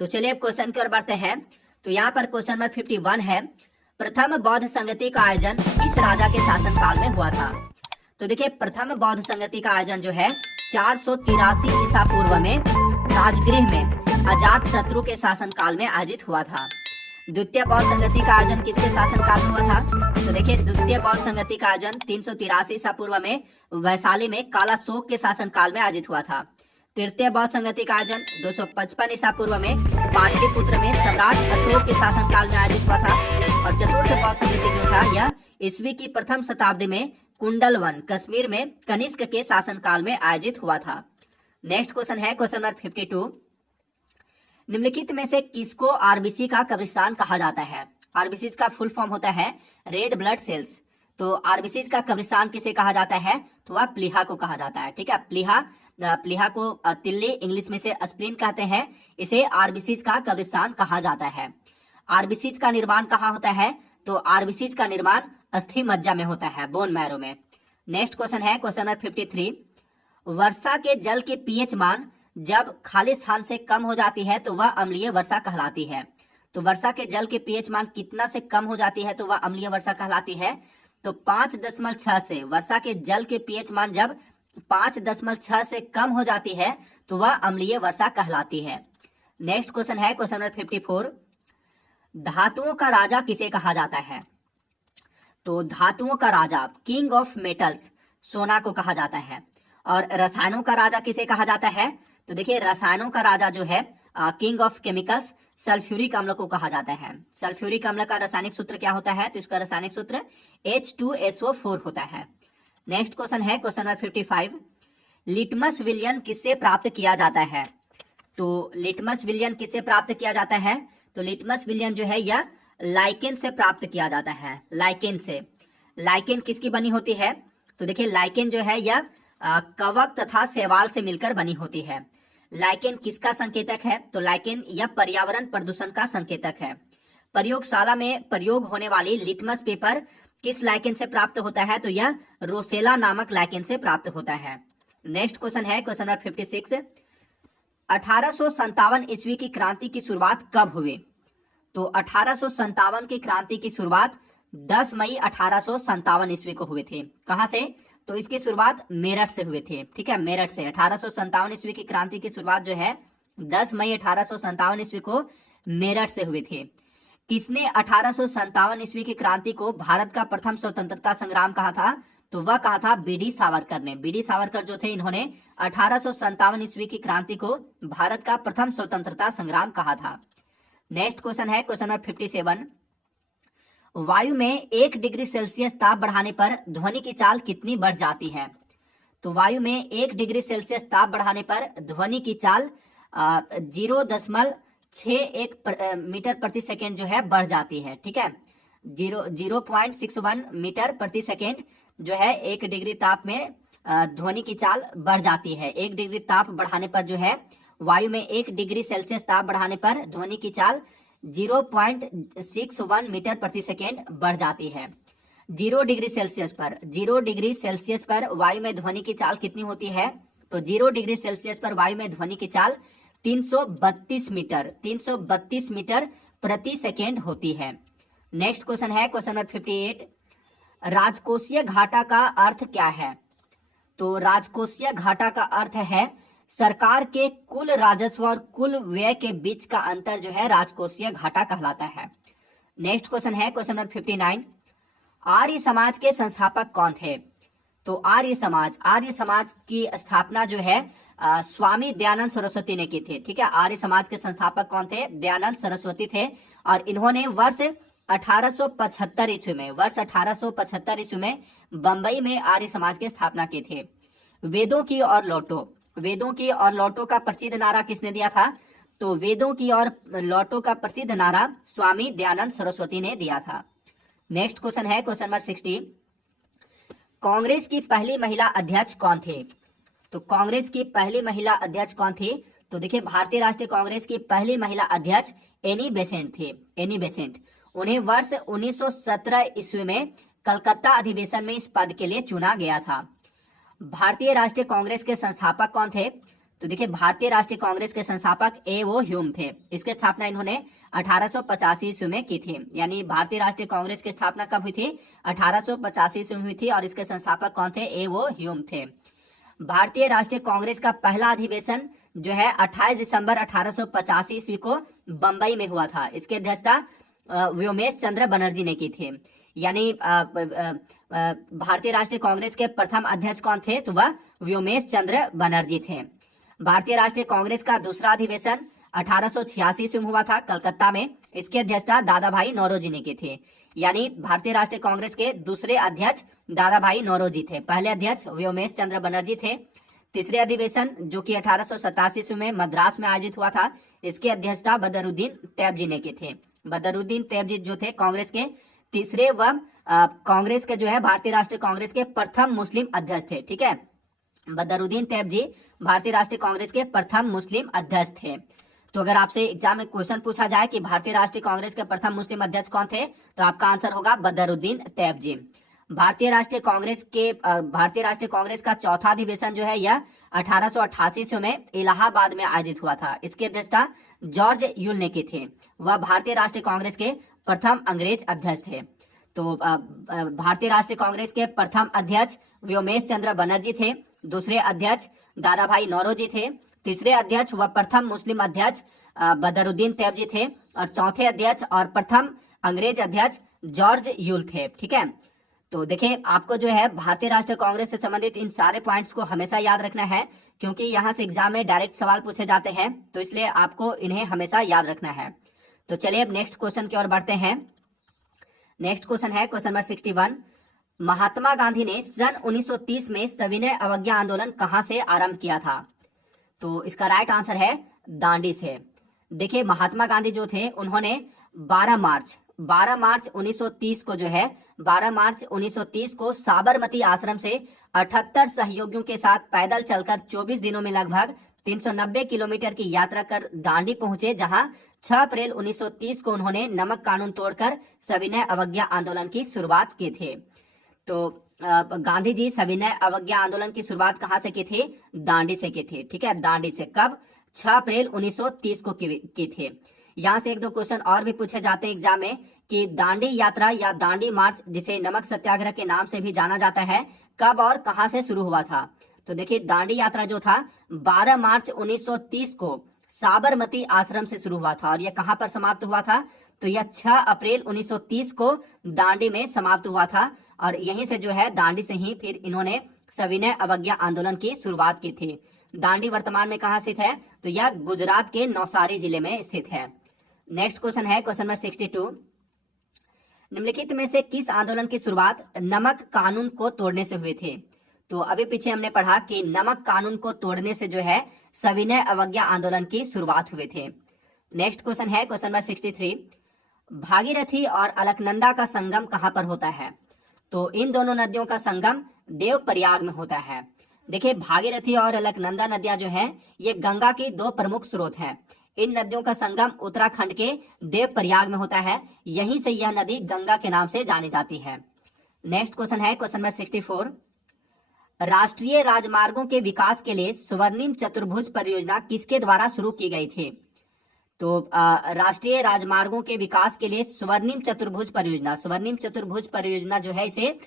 तो चलिए अब क्वेश्चन की ओर बढ़ते हैं। तो यहाँ पर क्वेश्चन नंबर 51 है, प्रथम बौद्ध संगति का आयोजन किस राजा के शासनकाल में हुआ था? तो देखिए, प्रथम बौद्ध संगति का आयोजन जो है 483 ईसा पूर्व में राजगृह में अजात शत्रु के शासनकाल में आयोजित हुआ था। द्वितीय बौद्ध संगति का आयोजन किसके शासनकाल में हुआ था? तो देखिए, द्वितीय बौद्ध संगति का आयोजन 383 ईसा पूर्व में वैशाली में कालाशोक के शासनकाल में आयोजित हुआ था। तृतीय बौद्ध संगति का आयोजन 255 ईसा पूर्व में पाटलिपुत्र में सम्राट अशोक के शासनकाल में आयोजित हुआ था। और चतुर्थ बौद्ध संगति जो था यह ईस्वी की प्रथम शताब्दी में कुंडलवन कश्मीर में कनिष्क के शासनकाल में आयोजित हुआ था। नेक्स्ट क्वेश्चन है क्वेश्चन नंबर 52, निम्नलिखित में से किसको आरबीसी का कब्रिस्तान कहा जाता है? आरबीसी का फुल फॉर्म होता है रेड ब्लड सेल्स। तो आरबीसी का कब्रिस्तान किसे कहा जाता है? तो वह प्लीहा को कहा जाता है। ठीक है, प्लीहा को तिल्ली इंग्लिश में से स्प्लीन कहते हैं। इसे आरबीसी का कब्रिस्तान कहा जाता है। आरबीसी का निर्माण कहाँ होता है? तो आरबीसी का निर्माण अस्थि मज्जा में होता है, बोन मैरो में। नेक्स्ट क्वेश्चन है क्वेश्चन नंबर 53, वर्षा के जल के पीएच मान जब खाली स्थान से कम हो जाती है तो वह अम्लीय वर्षा कहलाती है। तो वर्षा के जल के पीएच मान कितना से कम हो जाती है तो वह अम्लीय वर्षा कहलाती है? तो 5.6 से, वर्षा के जल के पीएच मान जब 5.6 से कम हो जाती है तो वह अम्लीय वर्षा कहलाती है। नेक्स्ट क्वेश्चन है क्वेश्चन नंबर 54, धातुओं का राजा किसे कहा जाता है? तो धातुओं का राजा, किंग ऑफ मेटल्स, सोना को कहा जाता है। और रसायनों का राजा किसे कहा जाता है? तो देखिए, रसायनों का राजा जो है किंग ऑफ केमिकल्स, सल्फ्यूरिक अम्ल को कहा जाता है। सल्फ्यूरिक अम्ल का रासायनिक सूत्र क्या होता है? तो इसका रासायनिक सूत्र H2SO4 होता है। नेक्स्ट क्वेश्चन है क्वेश्चन नंबर 55, लिटमस विलयन किससे प्राप्त किया जाता है? तो लिटमस विलयन किससे प्राप्त किया जाता है? तो लिटमस विलयन जो है यह लाइकेन से प्राप्त किया जाता है। लाइकेन से। लाइकेन किसकी बनी होती है? तो देखिए, लाइकेन जो है यह कवक तथा शैवाल से मिलकर बनी होती है। लाइकेन किसका संकेतक है? तो लाइकेन यह पर्यावरण प्रदूषण का संकेतक है। प्रयोगशाला में प्रयोग होने वाली लिटमस पेपर किस लाइकेन से प्राप्त होता है? तो यह रोसेला नामक लाइकेन से प्राप्त होता है। नेक्स्ट क्वेश्चन है क्वेश्चन नंबर 56, 1857 ईस्वी की क्रांति की शुरुआत कब हुई? तो 1857 की क्रांति की शुरुआत 10 मई 1857 ईस्वी को हुए थे। कहां से? तो इसकी शुरुआत मेरठ से हुए थे। ठीक है, मेरठ से 1857 ईस्वी की क्रांति की शुरुआत जो है 10 मई 1857 ईस्वी को मेरठ से हुए थे। किसने 1857 ईस्वी की क्रांति को भारत का प्रथम स्वतंत्रता संग्राम कहा था? तो वह कहा था बीडी सावरकर ने। बीडी सावरकर जो थे, इन्होंने 1857 ईस्वी की क्रांति को भारत का प्रथम स्वतंत्रता संग्राम कहा था। नेक्स्ट क्वेश्चन है क्वेश्चन नंबर 57, वायु में 1 डिग्री सेल्सियस ताप बढ़ाने पर ध्वनि की चाल कितनी बढ़ जाती है? तो वायु में 1 डिग्री सेल्सियस ताप बढ़ाने पर ध्वनि की चाल 0.61 मीटर प्रति सेकेंड जो है बढ़ जाती है। ठीक है, 0.61 मीटर प्रति सेकेंड जो है 1 डिग्री ताप में ध्वनि की चाल बढ़ जाती है। 1 डिग्री ताप बढ़ाने पर जो है, वायु में 1 डिग्री सेल्सियस ताप बढ़ाने पर ध्वनि की चाल 0.61 मीटर प्रति सेकेंड बढ़ जाती है। 0 डिग्री सेल्सियस पर वायु में ध्वनि की चाल कितनी होती है? तो 0 डिग्री सेल्सियस पर वायु में ध्वनि की चाल 332 मीटर प्रति सेकेंड होती है। नेक्स्ट क्वेश्चन है क्वेश्चन नंबर 58, राजकोषीय घाटा का अर्थ क्या है? तो राजकोषीय घाटा का अर्थ है सरकार के कुल राजस्व और कुल व्यय के बीच का अंतर जो है राजकोषीय घाटा कहलाता है। नेक्स्ट क्वेश्चन है क्वेश्चन नंबर 59, आर्य समाज के संस्थापक कौन थे? तो आर्य समाज की स्थापना जो है स्वामी दयानंद सरस्वती ने की थी। ठीक है, आर्य समाज के संस्थापक कौन थे? दयानंद सरस्वती थे। और इन्होंने वर्ष 1875 ईस्वी में बंबई में आर्य समाज की स्थापना की थी। वेदों की और लौटो का प्रसिद्ध नारा किसने दिया था? तो वेदों की और लौटो का प्रसिद्ध नारा स्वामी दयानंद सरस्वती ने दिया था। नेक्स्ट क्वेश्चन है क्वेश्चन नंबर 60, कांग्रेस की पहली महिला अध्यक्ष कौन थे? तो कांग्रेस की पहली महिला अध्यक्ष कौन थी? तो देखिए, भारतीय राष्ट्रीय कांग्रेस की पहली महिला अध्यक्ष एनी बेसेंट थे। एनी बेसेंट, उन्हें वर्ष 1917 ईस्वी में कलकत्ता अधिवेशन में इस पद के लिए चुना गया था। भारतीय राष्ट्रीय कांग्रेस के संस्थापक कौन थे? तो देखिए भारतीय राष्ट्रीय कांग्रेस के संस्थापक A.O. ह्यूम थे। इसकी स्थापना इन्होंने 1885 ईस्वी में की थी। यानी भारतीय राष्ट्रीय कांग्रेस की स्थापना कब हुई थी? 1885 ईस्वी में हुई थी और इसके संस्थापक कौन थे? A.O. ह्यूम थे। भारतीय राष्ट्रीय कांग्रेस का पहला अधिवेशन जो है 28 दिसंबर 1885 ईस्वी को बंबई में हुआ था। इसकी अध्यक्षता व्योमेश चंद्र बनर्जी ने की थी। यानी भारतीय राष्ट्रीय कांग्रेस के प्रथम अध्यक्ष कौन थे? तो वह व्योमेश चंद्र बनर्जी थे। भारतीय राष्ट्रीय कांग्रेस का दूसरा अधिवेशन 1886 ईस्वी में हुआ था कलकत्ता में। इसकी अध्यक्षता दादा भाई नौरोजी ने की थी। यानी भारतीय राष्ट्रीय कांग्रेस के दूसरे अध्यक्ष दादा भाई नौरोजी थे। पहले अध्यक्ष व्योमेश चंद्र बनर्जी थे। तीसरे अधिवेशन जो कि 1887 ईस्वी में मद्रास में आयोजित हुआ था, इसकी अध्यक्षता बदरुद्दीन तैयबजी ने की थी। बदरुद्दीन तैयबजी जो थे कांग्रेस के तीसरे व कांग्रेस के जो है भारतीय राष्ट्रीय कांग्रेस के प्रथम मुस्लिम अध्यक्ष थे। ठीक है, बदरुद्दीन तैयबजी भारतीय राष्ट्रीय कांग्रेस के प्रथम मुस्लिम अध्यक्ष थे। तो अगर आपसे एग्जाम में क्वेश्चन पूछा जाए कि भारतीय राष्ट्रीय कांग्रेस के प्रथम मुस्लिम अध्यक्ष कौन थे, तो आपका आंसर होगा बदरुद्दीन तैयबजी। भारतीय राष्ट्रीय कांग्रेस का चौथा अधिवेशन जो है यह 1888 में इलाहाबाद में आयोजित हुआ था। इसकी अध्यक्षता जॉर्ज यूल ने की थी। वह भारतीय राष्ट्रीय कांग्रेस के प्रथम अंग्रेज अध्यक्ष थे। तो भारतीय राष्ट्रीय कांग्रेस के प्रथम अध्यक्ष व्योमेश चंद्र बनर्जी थे। दूसरे अध्यक्ष दादा भाई नौरोजी थे। तीसरे अध्यक्ष व प्रथम मुस्लिम अध्यक्ष बदरुद्दीन तैयबजी थे और चौथे अध्यक्ष और प्रथम अंग्रेज अध्यक्ष जॉर्ज यूल थे। ठीक है, तो देखिए आपको जो है भारतीय राष्ट्रीय कांग्रेस से संबंधित इन सारे पॉइंट्स को हमेशा याद रखना है, क्योंकि यहाँ से एग्जाम में डायरेक्ट सवाल पूछे जाते हैं, तो इसलिए आपको इन्हें हमेशा याद रखना है। तो चलिए अब नेक्स्ट क्वेश्चन की ओर बढ़ते हैं। नेक्स्ट क्वेश्चन है क्वेश्चन नंबर 61। महात्मा गांधी ने सन 1930 में सविनय अवज्ञा आंदोलन कहां से आरंभ किया था? तो इसका राइट आंसर है दांडी से। देखिए महात्मा गांधी जो थे उन्होंने 12 मार्च 1930 को जो है 12 मार्च 1930 को साबरमती आश्रम से 78 सहयोगियों के साथ पैदल चलकर 24 दिनों में लगभग 390 किलोमीटर की यात्रा कर दांडी पहुंचे, जहां 6 अप्रैल 1930 को उन्होंने नमक कानून तोड़कर सविनय अवज्ञा आंदोलन की शुरुआत की थी। तो गांधी जी सविनय अवज्ञा आंदोलन की शुरुआत कहां से की थी? दांडी से की थी। ठीक है, दांडी से। कब? 6 अप्रैल 1930 को की थी। यहाँ से एक दो क्वेश्चन और भी पूछे जाते हैं एग्जाम में कि दांडी यात्रा या दांडी मार्च, जिसे नमक सत्याग्रह के नाम से भी जाना जाता है, कब और कहां से शुरू हुआ था? तो देखिए दांडी यात्रा जो था 12 मार्च 1930 को साबरमती आश्रम से शुरू हुआ था और यह कहां पर समाप्त हुआ था? तो यह 6 अप्रैल 1930 को दांडी में समाप्त हुआ था और यहीं से जो है दांडी से ही फिर इन्होंने सविनय अवज्ञा आंदोलन की शुरुआत की थी। दांडी वर्तमान में कहां स्थित है? तो यह गुजरात के नौसारी जिले में स्थित है। नेक्स्ट क्वेश्चन है क्वेश्चन नंबर 62। निम्नलिखित में से किस आंदोलन की शुरुआत नमक कानून को तोड़ने से हुई थी? तो अभी पीछे हमने पढ़ा कि नमक कानून को तोड़ने से जो है सविनय अवज्ञा आंदोलन की शुरुआत हुई थी। नेक्स्ट क्वेश्चन है क्वेश्चन नंबर 63। भागीरथी और अलकनंदा का संगम कहां पर होता है? तो इन दोनों नदियों का संगम देवप्रयाग में होता है। देखिए भागीरथी और अलकनंदा नदियां जो हैं ये गंगा की दो प्रमुख स्रोत हैं। इन नदियों का संगम उत्तराखंड के देवप्रयाग में होता है। यहीं से यह नदी गंगा के नाम से जानी जाती है। नेक्स्ट क्वेश्चन है क्वेश्चन नंबर 64। राष्ट्रीय राजमार्गों के विकास के लिए स्वर्णिम चतुर्भुज परियोजना किसके द्वारा शुरू की गई थी? तो राष्ट्रीय राजमार्गों के विकास के लिए स्वर्णिम चतुर्भुज परियोजना जो है इसे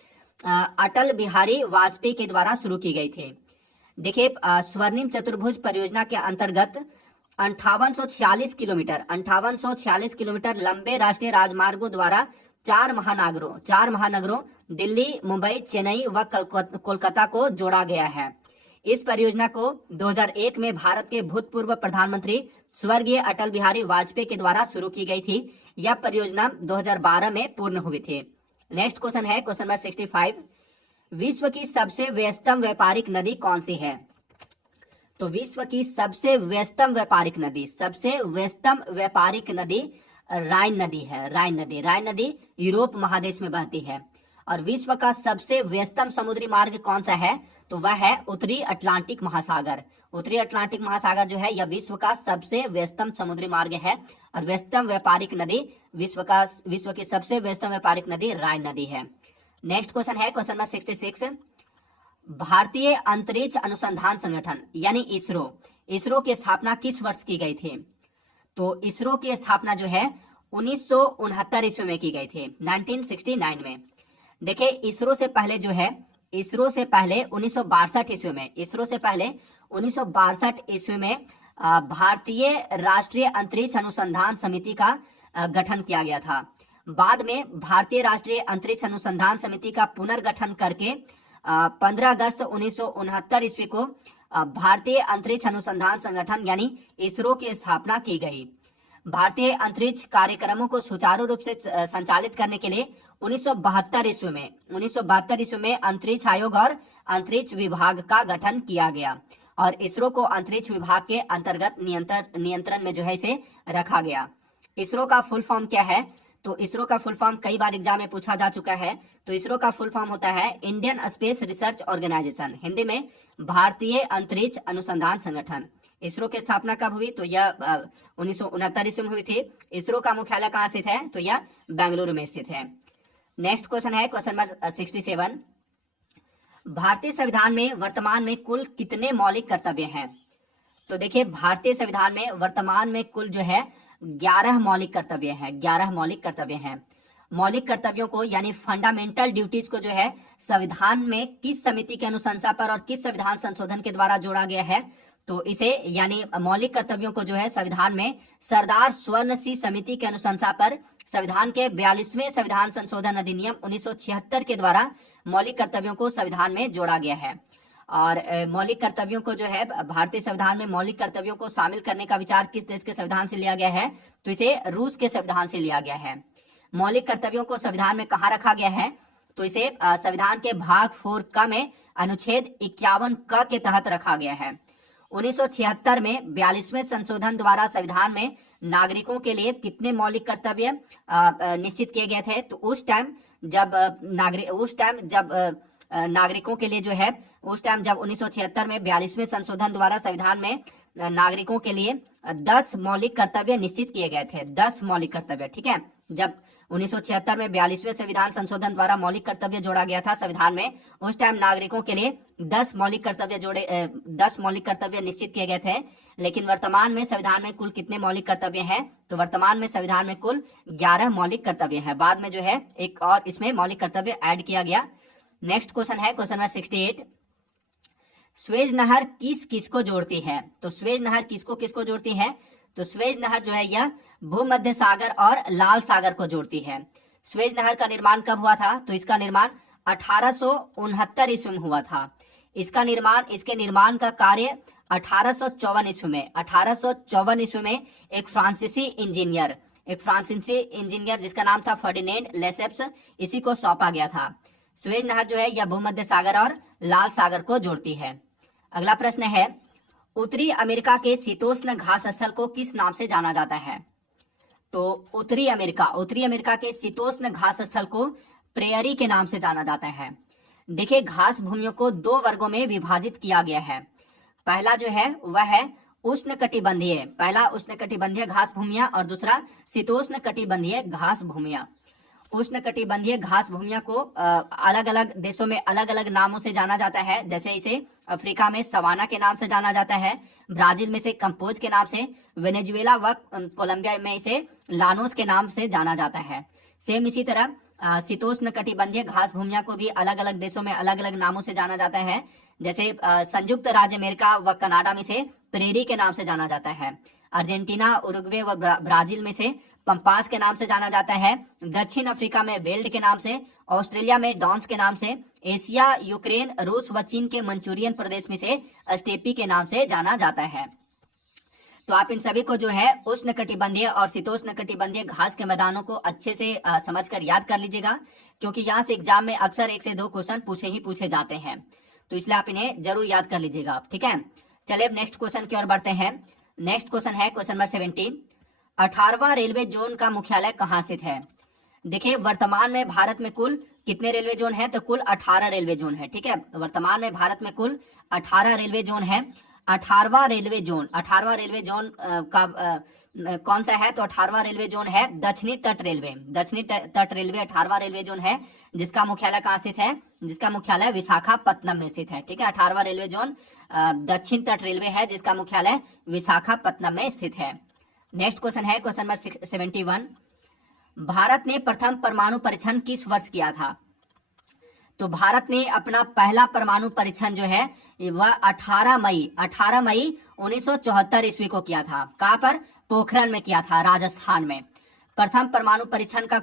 अटल बिहारी वाजपेयी के द्वारा शुरू की गई थी। देखिए स्वर्णिम चतुर्भुज परियोजना के अंतर्गत 5846 किलोमीटर लंबे राष्ट्रीय राजमार्गों द्वारा चार महानगरों दिल्ली, मुंबई, चेन्नई व कोलकाता को जोड़ा गया है। इस परियोजना को 2001 में भारत के भूतपूर्व प्रधानमंत्री स्वर्गीय अटल बिहारी वाजपेयी के द्वारा शुरू की गई थी। यह परियोजना 2012 में पूर्ण हुई थी। नेक्स्ट क्वेश्चन है क्वेश्चन नंबर 65। विश्व की सबसे व्यस्तम व्यापारिक नदी कौन सी है? तो विश्व की सबसे व्यस्तम व्यापारिक नदी राइन नदी है। राइन नदी यूरोप महादेश में बहती है। और विश्व का सबसे व्यस्तम समुद्री मार्ग कौन सा है? तो वह है उत्तरी अटलांटिक महासागर। उत्तरी अटलांटिक महासागर जो है यह विश्व का सबसे व्यस्तम समुद्री मार्ग है। और व्यस्तम व्यापारिक नदी विश्व की सबसे व्यस्तम व्यापारिक नदी राइन नदी है। नेक्स्ट क्वेश्चन है क्वेश्चन नंबर 66। भारतीय अंतरिक्ष अनुसंधान संगठन यानी इसरो इसरो की स्थापना किस वर्ष की गई थी? तो इसरो की स्थापना जो है 1969 ईस्वी में की गई थी, 1969 में। देखिए इसरो से पहले जो है, इसरो से पहले 1962 ईस्वी में, इसरो से पहले 1962 ईस्वी में भारतीय राष्ट्रीय अंतरिक्ष अनुसंधान समिति का गठन किया गया था। बाद में भारतीय राष्ट्रीय अंतरिक्ष अनुसंधान समिति का पुनर्गठन करके 15 अगस्त 1969 ईस्वी को भारतीय अंतरिक्ष अनुसंधान संगठन यानी इसरो की स्थापना की गई। भारतीय अंतरिक्ष कार्यक्रमों को सुचारू रूप से संचालित करने के लिए 1972 ईस्वी में अंतरिक्ष आयोग और अंतरिक्ष विभाग का गठन किया गया और इसरो को अंतरिक्ष विभाग के अंतर्गत नियंत्रण में जो है इसे रखा गया। इसरो का फुल फॉर्म क्या है? तो इसरो का फुल फॉर्म कई बार एग्जाम में पूछा जा चुका है। तो इसरो का फुल फॉर्म होता है Indian space research organisation, Hindi में भारतीय अंतरिक्ष अनुसंधान संगठन। इसरो की स्थापना कब हुई? तो यह 1969 ईस्वी में हुई थी। इसरो का मुख्यालय कहाँ स्थित है? तो यह बेंगलुरु में स्थित है। नेक्स्ट क्वेश्चन है क्वेश्चन नंबर 67। भारतीय संविधान में वर्तमान में कुल कितने मौलिक कर्तव्य हैं? तो देखिए भारतीय संविधान में वर्तमान में कुल जो है 11 मौलिक कर्तव्य हैं, 11 मौलिक कर्तव्य हैं। मौलिक कर्तव्यों को यानी फंडामेंटल ड्यूटीज को जो है संविधान में किस समिति की अनुशंसा पर और किस संविधान संशोधन के द्वारा जोड़ा गया है? तो इसे यानी मौलिक कर्तव्यों को जो है संविधान में सरदार स्वर्ण सिंह समिति के अनुशंसा पर संविधान के 42वें संविधान संशोधन अधिनियम 1976 के द्वारा मौलिक कर्तव्यों को संविधान में जोड़ा गया है। और मौलिक कर्तव्यों को जो है भारतीय संविधान में मौलिक कर्तव्यों को शामिल करने का विचार किस देश के संविधान से लिया गया है? तो इसे रूस के संविधान से लिया गया है। मौलिक कर्तव्यों को संविधान में कहाँ रखा गया है? तो इसे संविधान के भाग 4 क में अनुच्छेद 51 क के तहत रखा गया है। 1976 में 42वें संशोधन द्वारा संविधान में नागरिकों के लिए कितने मौलिक कर्तव्य निश्चित किए गए थे? तो उस टाइम जब नागरिकों के लिए जो है जब 1976 में 42वें संशोधन द्वारा संविधान में नागरिकों के लिए 10 मौलिक कर्तव्य निश्चित किए गए थे, 10 मौलिक कर्तव्य। ठीक है, जब 1976 में 42वें संविधान संशोधन द्वारा मौलिक कर्तव्य जोड़ा गया था संविधान में, उस टाइम नागरिकों के लिए 10 मौलिक कर्तव्य निश्चित किए गए थे। लेकिन वर्तमान में संविधान में कुल कितने मौलिक कर्तव्य हैं? तो वर्तमान में संविधान में कुल 11 मौलिक कर्तव्य हैं। बाद में जो है एक और इसमें मौलिक कर्तव्य ऐड किया गया। नेक्स्ट क्वेश्चन है क्वेश्चन नंबर 68। स्वेज नहर किस किस को जोड़ती है? तो स्वेज नहर किसको किसको जोड़ती है? तो स्वेज नहर जो है यह भूमध्य सागर और लाल सागर को जोड़ती है। स्वेज नहर का निर्माण कब हुआ था? तो इसका निर्माण 1869 ईस्वी में हुआ था। इसके निर्माण का कार्य 1854 ईस्वी में एक फ्रांसीसी इंजीनियर जिसका नाम था फर्डिनेंड लेसेप्स, इसी को सौंपा गया था। स्वेज नहर जो है यह भूमध्य सागर और लाल सागर को जोड़ती है। अगला प्रश्न है, उत्तरी अमेरिका के शीतोष्ण घास स्थल को किस नाम से जाना जाता है? तो उत्तरी अमेरिका के शीतोष्ण घास स्थल को प्रेयरी के नाम से जाना जाता है। देखिए घास भूमियों को 2 वर्गों में विभाजित किया गया है। पहला जो है वह है उष्णकटिबंधीय घास भूमियां और दूसरा शीतोष्ण कटिबंधीय घास भूमियां। उष्णकटिबंधीय घास भूमियां को अलग अलग देशों में अलग अलग नामों से जाना जाता है। जैसे इसे अफ्रीका में सवाना के नाम से जाना जाता है, ब्राजील में इसे कंपोज के नाम से, वेनेजुएला व कोलंबिया में इसे लानोस के नाम से जाना जाता है। सेम इसी तरह शीतोष्ण कटिबंधीय घास भूमियां को भी अलग अलग देशों में अलग अलग नामों से जाना जाता है। जैसे संयुक्त राज्य अमेरिका व कनाडा में इसे प्रेरी के नाम से जाना जाता है। अर्जेंटीना, उरुग्वे व ब्राजील में से पंपास के नाम से जाना जाता है। दक्षिण अफ्रीका में वेल्ड के नाम से, ऑस्ट्रेलिया में डॉन्स के नाम से, एशिया, यूक्रेन, रूस व चीन के मंचूरियन प्रदेश में से स्टेपी के नाम से जाना जाता है। तो आप इन सभी को जो है उष्ण कटिबंधीय और शीतोष्ण कटिबंधीय घास के मैदानों को अच्छे से समझकर याद कर लीजिएगा, क्योंकि यहाँ से एग्जाम में अक्सर 1 से 2 क्वेश्चन पूछे जाते हैं। तो इसलिए आप इन्हें जरूर याद कर लीजिएगा। ठीक है, चलिए अब नेक्स्ट क्वेश्चन की ओर बढ़ते हैं। नेक्स्ट क्वेश्चन है क्वेश्चन नंबर 70। 18वां रेलवे जोन का मुख्यालय कहाँ स्थित है? देखिए वर्तमान में भारत में कुल कितने रेलवे जोन है? तो कुल 18 रेलवे जोन है। ठीक है, वर्तमान में भारत में कुल 18 रेलवे जोन है। 18वां रेलवे जोन कौन सा है? तो 18वां रेलवे जोन है दक्षिणी तट रेलवे 18वां रेलवे जोन है, जिसका मुख्यालय कहाँ स्थित है? जिसका मुख्यालय विशाखापत्तनम में स्थित है। ठीक है, 18वां रेलवे जोन दक्षिण तट रेलवे है जिसका मुख्यालय विशाखापत्तनम में स्थित है। नेक्स्ट क्वेश्चन है क्वेश्चन नंबर 71। भारत ने प्रथम परमाणु परीक्षण किस वर्ष किया था? तो भारत ने अपना पहला परमाणु परीक्षण जो है वह 18 मई 1974 ईस्वी को किया था। कहां पर? पोखरण में किया था, राजस्थान में। प्रथम परमाणु परीक्षण का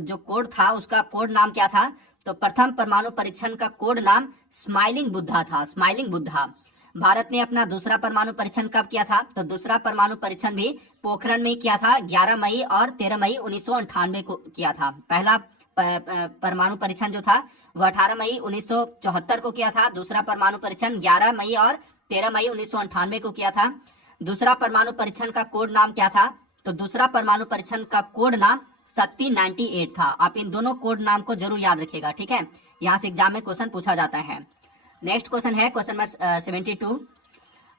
जो कोड था उसका कोड नाम क्या था? तो प्रथम परमाणु परीक्षण का कोड नाम स्माइलिंग बुद्धा था, स्माइलिंग बुद्धा। भारत ने अपना दूसरा परमाणु परीक्षण कब किया था? तो दूसरा परमाणु परीक्षण भी पोखरण में किया था, 11 मई और 13 मई 1998 को किया था। पहला परमाणु परीक्षण जो था वह 18 मई 1974 को किया था। दूसरा परमाणु परीक्षण 11 मई और 13 मई 1998 को किया था। दूसरा परमाणु परीक्षण का कोड नाम क्या था? तो दूसरा परमाणु परीक्षण का कोड नाम शक्ति 98 था। आप इन दोनों कोड नाम को जरूर याद रखिएगा, ठीक है? यहाँ से एग्जाम में क्वेश्चन पूछा जाता है। नेक्स्ट क्वेश्चन है क्वेश्चन नंबर 72।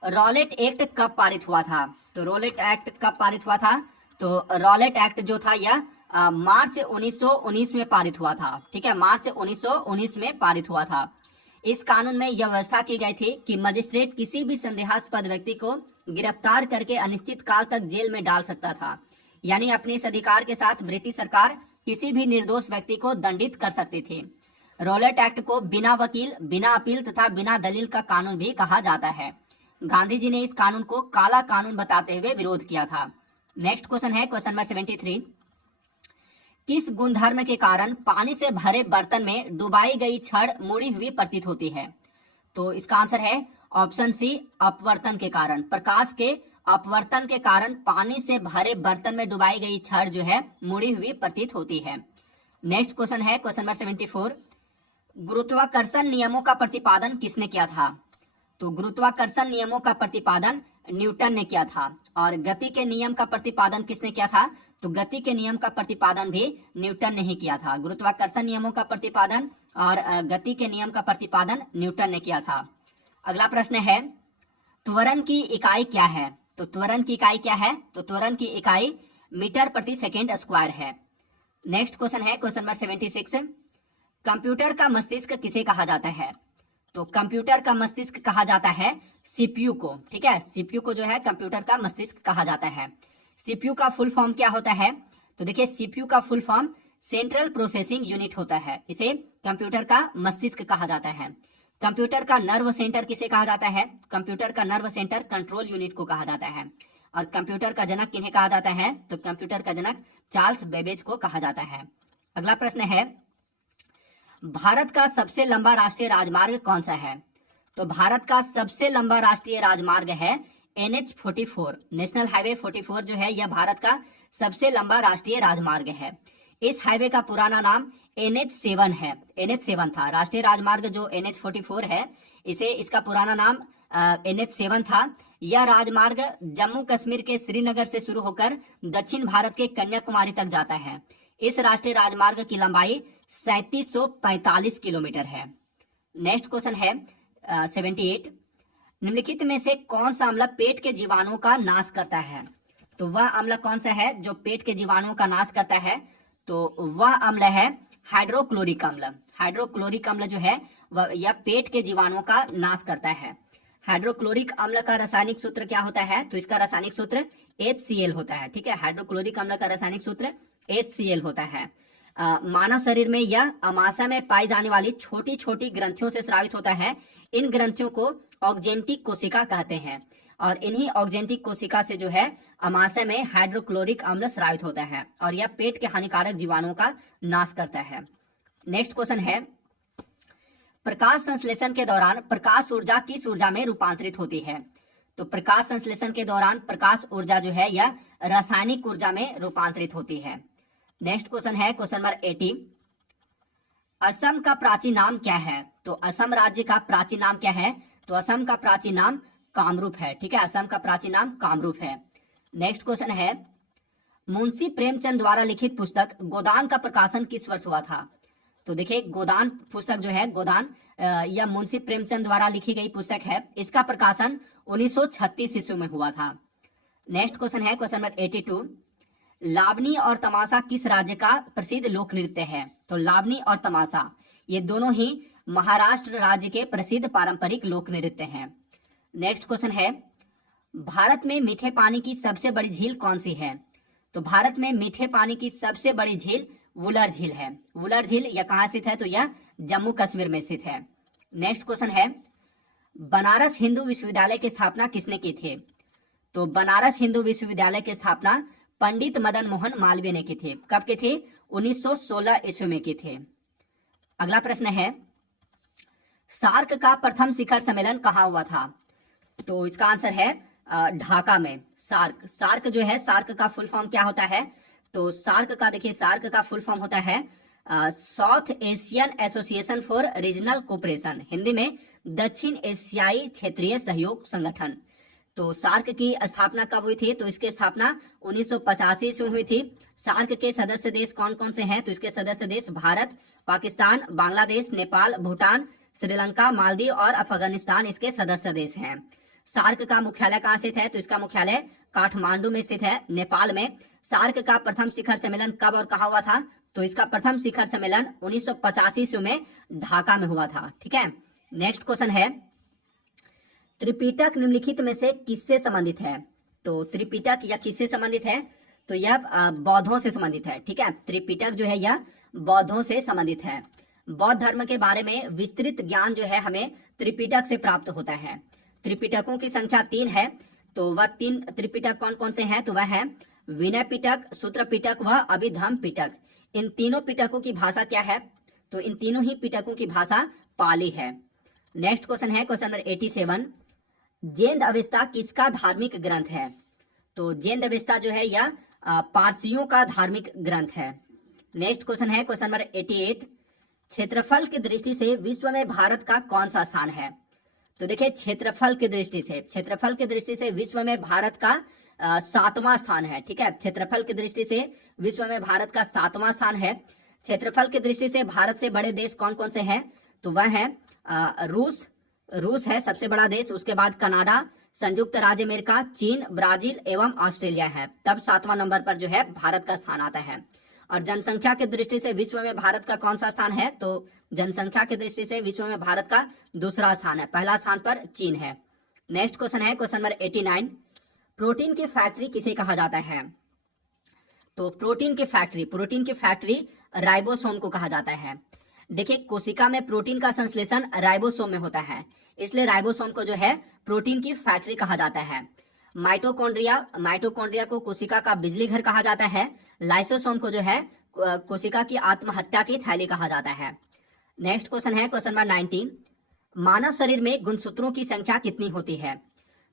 रॉलेट एक्ट कब पारित हुआ था? तो रॉलेट एक्ट कब पारित हुआ था? तो रॉलेट एक्ट जो था यह मार्च 1919 में पारित हुआ था, ठीक है? मार्च 1919 में पारित हुआ था। इस कानून में यह व्यवस्था की गई थी कि मजिस्ट्रेट किसी भी संदेहास्पद व्यक्ति को गिरफ्तार करके अनिश्चित काल तक जेल में डाल सकता था। यानी अपने इस अधिकार के साथ ब्रिटिश सरकार किसी भी निर्दोष व्यक्ति को दंडित कर सकती थी। रॉलेट एक्ट को बिना वकील, बिना अपील तथा बिना दलील का कानून भी कहा जाता है। गांधी जी ने इस कानून को काला कानून बताते हुए विरोध किया था। नेक्स्ट क्वेश्चन है क्वेश्चन नंबर 73। किस गुणधर्म के कारण पानी से भरे बर्तन में डुबाई गई छड़ मुड़ी हुई प्रतीत होती है? तो इसका आंसर है ऑप्शन सी, अपवर्तन के कारण। प्रकाश के अपवर्तन के कारण पानी से भरे बर्तन में डुबाई गई छड़ जो है मुड़ी हुई प्रतीत होती है। नेक्स्ट क्वेश्चन है क्वेश्चन नंबर 74। गुरुत्वाकर्षण नियमों का प्रतिपादन किसने किया था? तो गुरुत्वाकर्षण नियमों का प्रतिपादन न्यूटन ने किया था। और गति के नियम का प्रतिपादन किसने किया था? तो गति के नियम का प्रतिपादन भी न्यूटन ने ही किया था। गुरुत्वाकर्षण नियमों का प्रतिपादन और गति के नियम का प्रतिपादन न्यूटन ने किया था। अगला प्रश्न है त्वरण की इकाई क्या है? तो त्वरण की इकाई क्या है? तो त्वरण की इकाई मीटर प्रति सेकेंड स्क्वायर है। नेक्स्ट क्वेश्चन है क्वेश्चन नंबर 76। कंप्यूटर का मस्तिष्क किसे कहा जाता है? तो कंप्यूटर का मस्तिष्क कहा जाता है सीपीयू को, ठीक है? सीपीयू को जो है कंप्यूटर का मस्तिष्क कहा जाता है। सीपीयू का फुल फॉर्म क्या होता है? तो देखिए सीपीयू का full form central processing unit होता है। इसे कंप्यूटर का मस्तिष्क कहा जाता है। कंप्यूटर का नर्व सेंटर किसे कहा जाता है? कंप्यूटर का नर्व सेंटर कंट्रोल यूनिट को कहा जाता है। और कंप्यूटर का जनक किन्हें कहा जाता है? तो कंप्यूटर का जनक चार्ल्स बेबेज को कहा जाता है। अगला प्रश्न है भारत का सबसे लंबा राष्ट्रीय राजमार्ग कौन सा है? तो भारत का सबसे लंबा राष्ट्रीय राजमार्ग है NH44, नेशनल हाईवे 44 जो है यह भारत का सबसे लंबा राष्ट्रीय राजमार्ग है। इस हाईवे का पुराना नाम NH7 है। NH7 था राष्ट्रीय राजमार्ग जो NH44 है, इसका पुराना नाम NH7 था। यह राजमार्ग जम्मू कश्मीर के श्रीनगर से शुरू होकर दक्षिण भारत के कन्याकुमारी तक जाता है। इस राष्ट्रीय राजमार्ग की लंबाई 3745 किलोमीटर है। नेक्स्ट क्वेश्चन है 78। निम्नलिखित में से कौन सा अम्ल पेट के जीवाणुओं का नाश करता है? तो वह अम्ल कौन सा है जो पेट के जीवाणुओं का नाश करता है? तो वह अम्ल है हाइड्रोक्लोरिक अम्ल। हाइड्रोक्लोरिक अम्ल जो है वह यह पेट के जीवाणुओं का नाश करता है। हाइड्रोक्लोरिक अम्ल का रासायनिक सूत्र क्या होता है? तो इसका रासायनिक सूत्र HCl होता है, ठीक है? हाइड्रोक्लोरिक अम्ल का रासायनिक सूत्र HCl होता है। मानव शरीर में यह अमाशय में पाई जाने वाली छोटी छोटी ग्रंथियों से स्रावित होता है। इन ग्रंथियों को ऑक्जेंटिक कोशिका कहते हैं और इन्हीं ऑक्जेंटिक कोशिका से जो है अमाशय में हाइड्रोक्लोरिक अम्ल स्रावित होता है और यह पेट के हानिकारक जीवाणुओं का नाश करता है। नेक्स्ट क्वेश्चन है प्रकाश संश्लेषण के दौरान प्रकाश ऊर्जा किस ऊर्जा में रूपांतरित होती है? तो प्रकाश संश्लेषण के दौरान प्रकाश ऊर्जा जो है यह रासायनिक ऊर्जा में रूपांतरित होती है। नेक्स्ट क्वेश्चन है क्वेश्चन नंबर 80। असम का प्राचीन नाम क्या है? तो असम राज्य का प्राचीन नाम क्या है? तो असम का प्राचीन नाम कामरूप है, ठीक है? असम का प्राचीन नाम कामरूप है। नेक्स्ट क्वेश्चन है मुंशी प्रेमचंद द्वारा लिखित पुस्तक गोदान का प्रकाशन किस वर्ष हुआ था? तो देखिए गोदान पुस्तक जो है गोदान यह मुंशी प्रेमचंद द्वारा लिखी गई पुस्तक है। इसका प्रकाशन 1936 ईस्वी में हुआ था। नेक्स्ट क्वेश्चन है क्वेश्चन नंबर 82। लावनी और तमाशा किस राज्य का प्रसिद्ध लोक नृत्य है? तो लावनी और तमाशा ये दोनों ही महाराष्ट्र राज्य के प्रसिद्ध पारंपरिक लोक नृत्य हैं। नेक्स्ट क्वेश्चन है, भारत में मीठे पानी की सबसे बड़ी झील कौन सी है? तो भारत में मीठे पानी की सबसे बड़ी झील वुलर झील है। वुलर झील यह कहाँ स्थित है? तो यह जम्मू कश्मीर में स्थित है। नेक्स्ट क्वेश्चन है, बनारस हिंदू विश्वविद्यालय की स्थापना किसने की थी? तो बनारस हिंदू विश्वविद्यालय की स्थापना पंडित मदन मोहन मालवीय ने की थी। कब की थी? 1916 ईस्वी में की थी। अगला प्रश्न है, सार्क का प्रथम शिखर सम्मेलन कहाँ हुआ था? तो इसका आंसर है ढाका में। सार्क जो है, सार्क का फुल फॉर्म क्या होता है? तो सार्क का देखिए, सार्क का फुल फॉर्म होता है south Asian association for regional cooperation, Hindi में दक्षिण एशियाई क्षेत्रीय सहयोग संगठन। तो सार्क की स्थापना कब हुई थी? तो इसकी स्थापना 1985 में हुई थी। सार्क के सदस्य देश कौन कौन से हैं? तो इसके सदस्य देश भारत, पाकिस्तान, बांग्लादेश, नेपाल, भूटान, श्रीलंका, मालदीव और अफगानिस्तान इसके सदस्य देश हैं। सार्क का मुख्यालय कहाँ स्थित है? तो इसका मुख्यालय काठमांडू में स्थित है, नेपाल में। सार्क का प्रथम शिखर सम्मेलन कब और कहाँ हुआ था? तो इसका प्रथम शिखर सम्मेलन 1985 ईस्वी में ढाका में हुआ था। ठीक है। नेक्स्ट क्वेश्चन है, त्रिपिटक निम्नलिखित में से किससे संबंधित है? तो त्रिपिटक या किससे संबंधित है? तो यह बौद्धों से संबंधित है। ठीक है, त्रिपिटक जो है यह बौद्धों से संबंधित है। बौद्ध धर्म के बारे में विस्तृत ज्ञान जो है हमें त्रिपिटक से प्राप्त होता है। त्रिपिटकों की संख्या 3 है। तो वह 3 त्रिपिटक कौन कौन से हैं? तो वह है विनय पिटक, सूत्र पिटक व अभिधम्म पिटक। इन तीनों पिटकों की भाषा क्या है? तो इन तीनों ही पिटकों की भाषा पाली है। नेक्स्ट क्वेश्चन है क्वेश्चन नंबर 87, जैन अवेस्ता किसका धार्मिक ग्रंथ है? तो जैन अवेस्ता जो है यह पारसियों का धार्मिक ग्रंथ है। नेक्स्ट क्वेश्चन है क्वेश्चन नंबर 88, क्षेत्रफल की दृष्टि से विश्व में भारत का कौन सा स्थान है? तो देखिए, क्षेत्रफल की दृष्टि से विश्व में भारत का 7वां स्थान है। ठीक है, क्षेत्रफल की दृष्टि से विश्व में भारत का 7वां स्थान है। क्षेत्रफल की दृष्टि से भारत से बड़े देश कौन कौन से हैं? तो वह है रूस है सबसे बड़ा देश, उसके बाद कनाडा, संयुक्त राज्य अमेरिका, चीन, ब्राजील एवं ऑस्ट्रेलिया है। तब 7वां नंबर पर जो है भारत का स्थान आता है। और जनसंख्या की दृष्टि से विश्व में भारत का कौन सा स्थान है? तो जनसंख्या की दृष्टि से विश्व में भारत का दूसरा स्थान है, पहला स्थान पर चीन है। नेक्स्ट क्वेश्चन है क्वेश्चन नंबर 89, प्रोटीन की फैक्ट्री किसे कहा जाता है? तो प्रोटीन की फैक्ट्री राइबोसोम को कहा जाता है। देखिए, कोशिका में प्रोटीन का संश्लेषण राइबोसोम में होता है, इसलिए राइबोसोम को जो है प्रोटीन की फैक्ट्री कहा जाता है। माइटोकॉन्ड्रिया को कोशिका का बिजली घर कहा जाता है। लाइसोसोम को जो है कोशिका की आत्महत्या की थैली कहा जाता है। नेक्स्ट क्वेश्चन है क्वेश्चन नंबर 90, मानव शरीर में गुणसूत्रों की संख्या कितनी होती है?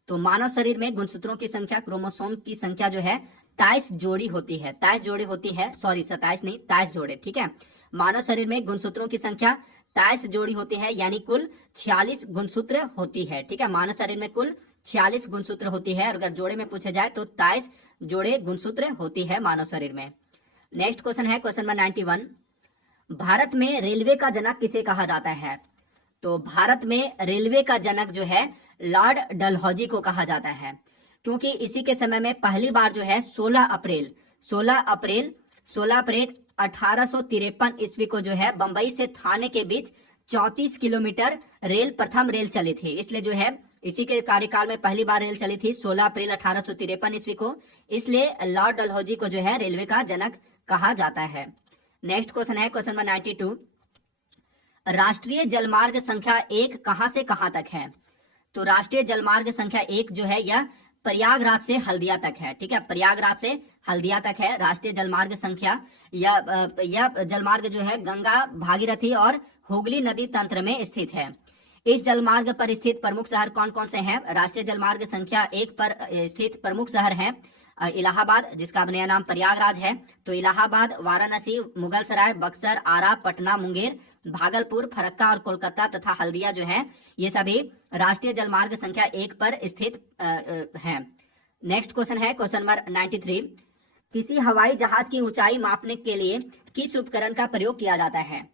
तो मानव शरीर में गुणसूत्रों की संख्या, क्रोमोसोम की संख्या जो है 23 जोड़ी होती है। 27 जोड़े। ठीक है, मानव शरीर में गुणसूत्रों की संख्या 23 जोड़ी होती है, यानी कुल 46 गुणसूत्र होती है। ठीक है, मानव शरीर में कुल 46 गुणसूत्र होती है। अगर जोड़े में पूछे जाए तो 23 जोड़े गुणसूत्र होती है मानव शरीर में। नेक्स्ट क्वेश्चन है क्वेश्चन नंबर 91, भारत में रेलवे का जनक किसे कहा जाता है? तो भारत में रेलवे का जनक जो है लॉर्ड डलहौजी को कहा जाता है, क्योंकि इसी के समय में पहली बार जो है 16 अप्रैल 1853 ईस्वी को जो है बंबई से थाने के बीच 34 किलोमीटर प्रथम रेल चली थी। इसलिए जो है इसी के कार्यकाल में पहली बार रेल चली थी 16 अप्रैल 1853 ईस्वी को, इसलिए लॉर्ड डलहौजी को जो है रेलवे का जनक कहा जाता है। नेक्स्ट क्वेश्चन है क्वेश्चन नंबर 92, राष्ट्रीय जलमार्ग संख्या 1 कहां से कहां तक है? तो राष्ट्रीय जलमार्ग संख्या 1 जो है यह प्रयागराज से हल्दिया तक है। ठीक है, प्रयागराज से हल्दिया तक है राष्ट्रीय जलमार्ग संख्या। यह जलमार्ग जो है गंगा, भागीरथी और हुगली नदी तंत्र में स्थित है। इस जलमार्ग पर स्थित प्रमुख शहर कौन कौन से हैं? राष्ट्रीय जलमार्ग संख्या 1 पर स्थित प्रमुख शहर हैं इलाहाबाद, जिसका अब नया नाम प्रयागराज है। तो इलाहाबाद, वाराणसी, मुगलसराय, बक्सर, आरा, पटना, मुंगेर, भागलपुर, फरक्का और कोलकाता तथा हल्दिया जो है ये सभी राष्ट्रीय जलमार्ग संख्या 1 पर स्थित हैं। नेक्स्ट क्वेश्चन है क्वेश्चन नंबर 93, किसी हवाई जहाज की ऊंचाई मापने के लिए किस उपकरण का प्रयोग किया जाता है?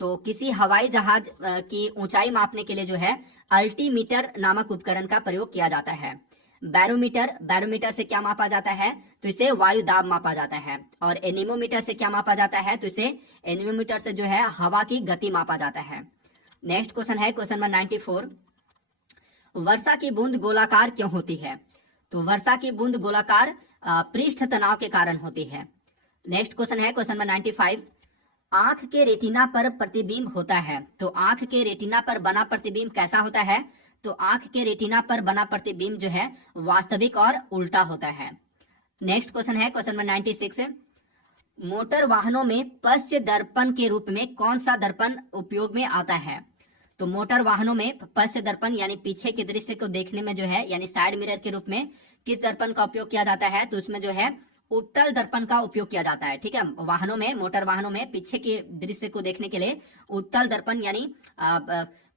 तो किसी हवाई जहाज की ऊंचाई मापने के लिए जो है अल्टीमीटर नामक उपकरण का प्रयोग किया जाता है। बैरोमीटर से क्या मापा जाता है? तो इसे वायु दाब मापा जाता है। और एनीमोमीटर से क्या मापा जाता है? तो इसे एनीमोमीटर से जो है हवा की गति मापा जाता है। नेक्स्ट क्वेश्चन है क्वेश्चन नंबर 94, वर्षा की बूंद गोलाकार क्यों होती है? तो वर्षा की बूंद गोलाकार पृष्ठ तनाव के कारण होती है। नेक्स्ट क्वेश्चन है क्वेश्चन नंबर 95। आंख के रेटिना पर प्रतिबिंब होता है, तो आंख के रेटिना पर बना प्रतिबिंब कैसा होता है? तो आंख के रेटिना पर बना प्रतिबिंब जो है वास्तविक और उल्टा होता है। नेक्स्ट क्वेश्चन है क्वेश्चन नंबर 96। मोटर वाहनों में पश्च दर्पण के रूप में कौन सा दर्पण उपयोग में आता है? तो मोटर वाहनों में पश्च दर्पण यानी पीछे के दृश्य को देखने में जो है यानी साइड मिरर के रूप में किस दर्पण का उपयोग किया जाता है? तो उसमें जो है उत्तल दर्पण का उपयोग किया जाता है। ठीक है, वाहनों में, मोटर वाहनों में पीछे के दृश्य को देखने के लिए उत्तल दर्पण यानी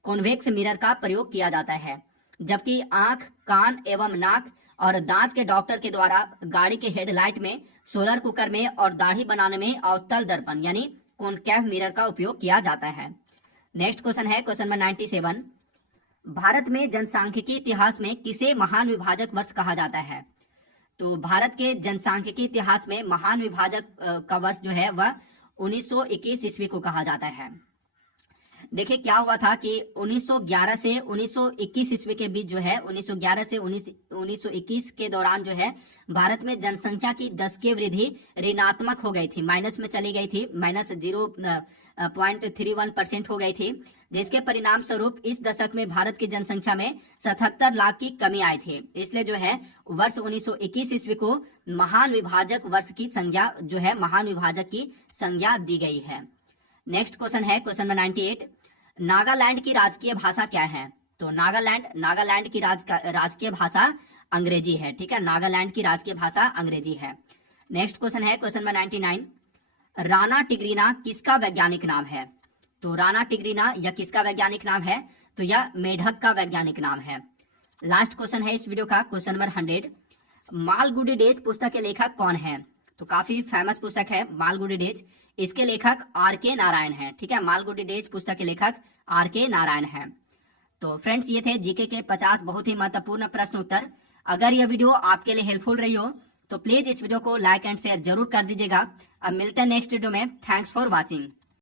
कॉन्वेक्स मिरर का प्रयोग किया जाता है। जबकि आंख, कान एवं नाक और दांत के डॉक्टर के द्वारा गाड़ी के हेडलाइट में, सोलर कुकर में और दाढ़ी बनाने में अवतल दर्पण यानी कॉनकेव मिरर का उपयोग किया जाता है। नेक्स्ट क्वेश्चन है क्वेश्चन नंबर 97। भारत में जनसांख्यिकी इतिहास में किसे महान विभाजक वर्ष कहा जाता है? तो भारत के जनसांख्यिकी इतिहास में महान विभाजक का वर्ष जो है वह 1921 ईस्वी को कहा जाता है। देखिए क्या हुआ था कि 1911 से 1921 ईस्वी के बीच जो है 1911 से 1921 के दौरान जो है भारत में जनसंख्या की 10 की वृद्धि ऋणात्मक हो गई थी, माइनस में चली गई थी, माइनस 0.31% हो गई थी, जिसके परिणाम स्वरूप इस दशक में भारत की जनसंख्या में 77 लाख की कमी आई थी। इसलिए जो है वर्ष 1921 ईस्वी को महान विभाजक वर्ष की संज्ञा जो है महान विभाजक की संज्ञा दी गई है। नेक्स्ट क्वेश्चन है क्वेश्चन नंबर 98। नागालैंड की राजकीय भाषा क्या है? तो नागालैंड की राजकीय भाषा अंग्रेजी है। ठीक है, नागालैंड की राजकीय भाषा अंग्रेजी है। नेक्स्ट क्वेश्चन है क्वेश्चन नंबर 99। राना टिग्रीना किसका वैज्ञानिक नाम है? तो राना टिग्रीना यह किसका वैज्ञानिक नाम है? तो यह मेढक का वैज्ञानिक नाम है। लास्ट क्वेश्चन है इस वीडियो का क्वेश्चन नंबर 100। मालगुडी डेज पुस्तक के लेखक कौन है? तो काफी फेमस पुस्तक है मालगुडी डेज। इसके लेखक आर.के. नारायण हैं। ठीक है, मालगुडी डेज पुस्तक के लेखक आर.के. नारायण हैं। तो फ्रेंड्स ये थे जीके के 50 बहुत ही महत्वपूर्ण प्रश्न उत्तर। अगर यह वीडियो आपके लिए हेल्पफुल रही हो तो प्लीज इस वीडियो को लाइक एंड शेयर जरूर कर दीजिएगा। अब मिलते हैं नेक्स्ट वीडियो में। Thanks for watching.